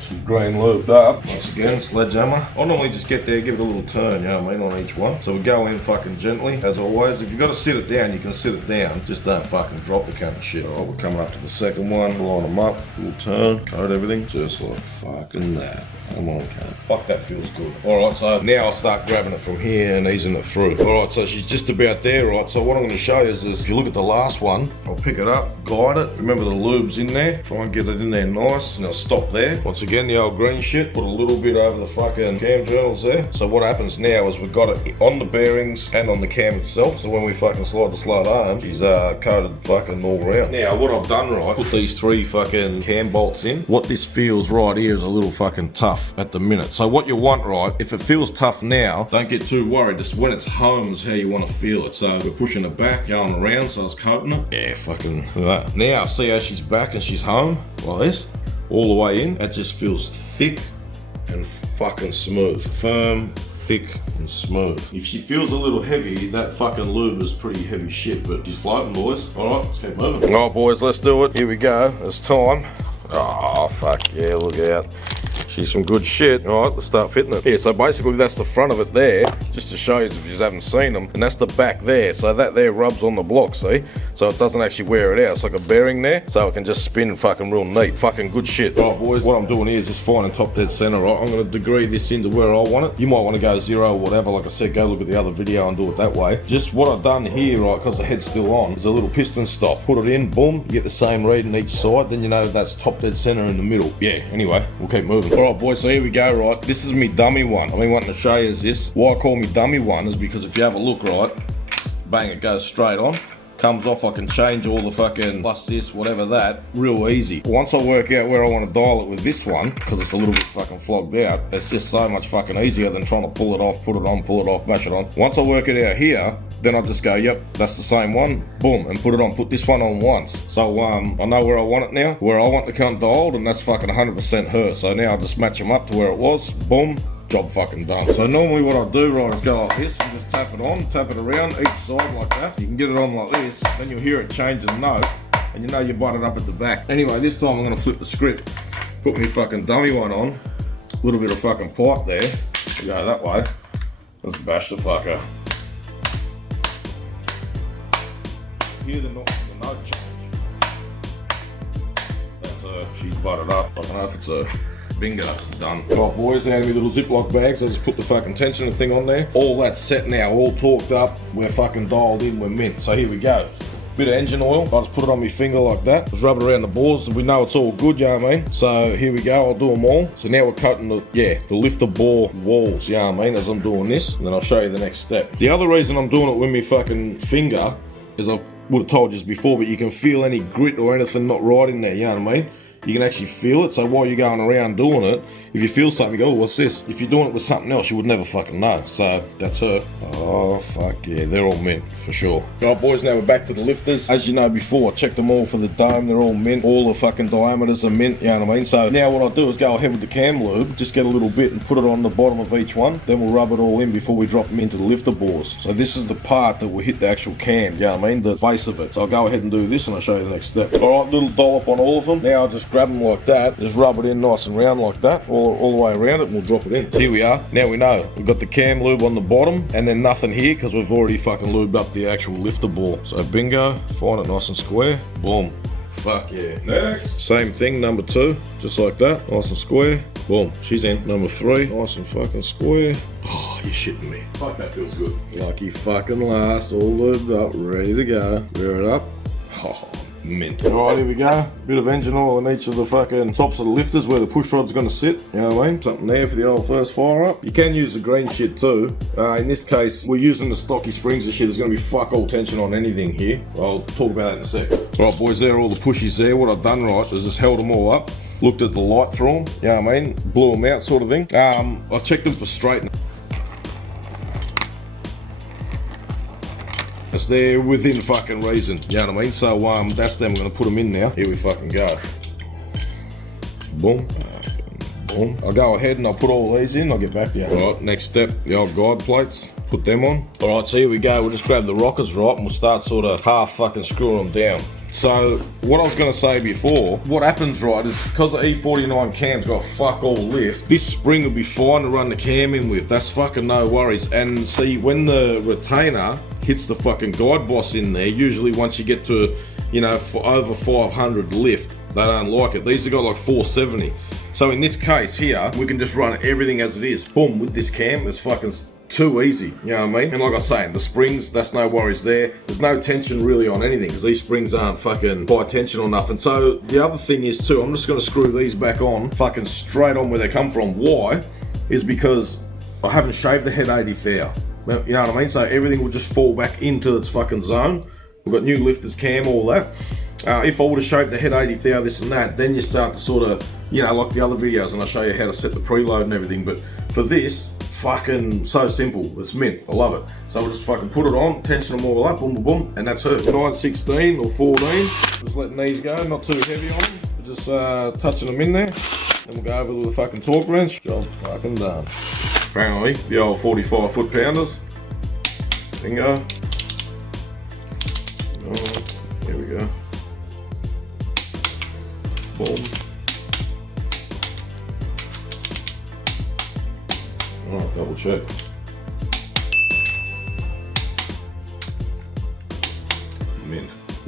Alright, she's green lubed up. Once again, sledgehammer. I normally just get there, give it a little turn, you know what I mean, on each one. So we go in fucking gently, as always. If you got to sit it down, you can sit it down. Just don't fucking drop the kind of shit. Alright, we're coming up to the second one. Line them up, little turn, coat everything, just like fucking that. Come on, cunt. Fuck, that feels good. Alright, so now I'll start grabbing it from here and easing it through. Alright, so she's just about there, right? So what I'm going to show you is if you look at the last one, I'll pick it up, guide it. Remember the lube's in there. Try and get it in there nice, and I'll stop there. Once again, the old green shit, put a little bit over the fucking cam journals there. So what happens now is we've got it on the bearings and on the cam itself. So when we fucking slide the slide home, she's coated fucking all around. Now, what I've done, right, put these 3 fucking cam bolts in. What this feels right here is a little fucking tough at the minute. So what you want, right, if it feels tough now, don't get too worried. Just when it's home is how you want to feel it. So we're pushing it back, going around, so it's coating it. Yeah, fucking look at that. Now, see how she's back and she's home, like this, all the way in. That just feels thick and fucking smooth. Firm, thick and smooth. If she feels a little heavy, that fucking lube is pretty heavy shit, but she's floating, boys. Alright, let's keep moving. Alright, boys, let's do it. Here we go. It's time. Oh, fuck yeah, look out. She's some good shit. Alright, let's start fitting it. Yeah, so basically that's the front of it there, just to show you if you haven't seen them. And that's the back there, so that there rubs on the block, see? So it doesn't actually wear it out. It's like a bearing there, so it can just spin fucking real neat. Fucking good shit. Alright, boys, what I'm doing here is just finding top dead center, right? I'm going to degree this into where I want it. You might want to go 0 or whatever. Like I said, go look at the other video and do it that way. Just what I've done here, right, because the head's still on, is a little piston stop. Put it in, boom, you get the same reading each side, then you know that's top dead center in the middle. Yeah, anyway, we'll keep moving. Alright, boys, so here we go, right? This is me dummy one. I mean, wanting to show you is this. Why I call me dummy one is because if you have a look, right, bang, it goes straight on. Comes off, I can change all the fucking plus this, whatever that, real easy. Once I work out where I want to dial it with this one, because it's a little bit fucking flogged out, it's just so much fucking easier than trying to pull it off, put it on, pull it off, mash it on. Once I work it out here, then I just go, yep, that's the same one, boom, and put it on, put this one on once. So I know where I want it now, where I want the cunt dialed, and that's fucking 100% her. So now I just match them up to where it was, boom, job fucking done. So normally what I do, right, is go like this and just tap it on, tap it around each side like that. You can get it on like this, then you'll hear it change the note, and you know you button it up at the back. Anyway, this time I'm gonna flip the script, put me fucking dummy one on, a little bit of fucking pipe there, go that way, let's bash the fucker. Hear the note change. That's her, she's butted up. I don't know if it's a bingo, done. Right, boys, out of my little Ziploc bags, I just put the fucking tensioner thing on there. All that's set now, all torqued up, we're fucking dialed in, we're mint. So here we go. Bit of engine oil, I just put it on my finger like that. Just rub it around the bores, we know it's all good, you know what I mean? So here we go, I'll do them all. So now we're cutting the lifter bore walls, you know what I mean, as I'm doing this, and then I'll show you the next step. The other reason I'm doing it with my fucking finger is I would have told you this before, but you can feel any grit or anything not right in there, you know what I mean? You can actually feel it, so while you're going around doing it, if you feel something, you go, oh, what's this? If you're doing it with something else, you would never fucking know. So, that's her. Oh, fuck yeah, they're all mint, for sure. Right, boys, now we're back to the lifters. As you know before, I checked them all for the dome, they're all mint. All the fucking diameters are mint, you know what I mean? So, now what I'll do is go ahead with the cam lube, just get a little bit and put it on the bottom of each one. Then we'll rub it all in before we drop them into the lifter bores. So, this is the part that will hit the actual cam, you know what I mean? The face of it. So, I'll go ahead and do this and I'll show you the next step. Alright, little dollop on all of them. Now I'll just grab them like that. Just rub it in nice and round like that, all the way around it, and we'll drop it in. So here we are. Now we know. We've got the cam lube on the bottom, and then nothing here, because we've already fucking lubed up the actual lifter bore. So bingo, find it nice and square, boom. Fuck yeah. Next. Same thing, number 2, just like that, nice and square, boom, she's in. Number 3, nice and fucking square. Oh, you're shitting me. Fuck, that feels good. Lucky fucking last, all lubed up, ready to go. Rear it up. Oh, mint. Alright, here we go. Bit of engine oil on each of the fucking tops of the lifters where the push rod's going to sit. You know what I mean? Something there for the old first fire up. You can use the green shit too. In this case, we're using the stocky springs and shit. There's going to be fuck all tension on anything here. I'll talk about that in a sec. Alright, boys, there are all the pushies there. What I've done right is just held them all up. Looked at the light through them. You know what I mean? Blew them out sort of thing. I checked them for straightening. It's there within fucking reason, you know what I mean? So that's them, we're gonna put them in now. Here we fucking go. Boom. Boom. I'll go ahead and I'll put all these in, I'll get back to you. Alright, next step, the old guide plates. Put them on. Alright, so here we go, we'll just grab the rockers, right, and we'll start sort of half fucking screwing them down. So what I was going to say before, what happens, right, is because the E49 cam's got fuck all lift, this spring will be fine to run the cam in with. That's fucking no worries. And see, when the retainer hits the fucking guide boss in there, usually once you get to, you know, for over 500 lift, they don't like it. These have got like 470. So in this case here, we can just run everything as it is. Boom, with this cam, it's fucking too easy, you know what I mean? And like I was saying, the springs, that's no worries there. There's no tension really on anything because these springs aren't fucking high tension or nothing. So the other thing is too, I'm just gonna screw these back on, fucking straight on where they come from. Why? Is because I haven't shaved the head 80 thou. You know what I mean? So everything will just fall back into its fucking zone. We've got new lifters, cam, all that. If I would have shaved the head 80 thou, this and that, then you start to sort of, you know, like the other videos, and I'll show you how to set the preload and everything. But for this, fucking so simple. It's mint. I love it. So we'll just fucking put it on, tension them all up, boom, boom, boom, and that's her. 916 or 14. Just letting these go, not too heavy on them. Just touching them in there. Then we'll go over with a fucking torque wrench. Job fucking done. Apparently, the old 45 foot-pounders. Bingo. Alright, here we go. Boom. Alright, double check. Mint.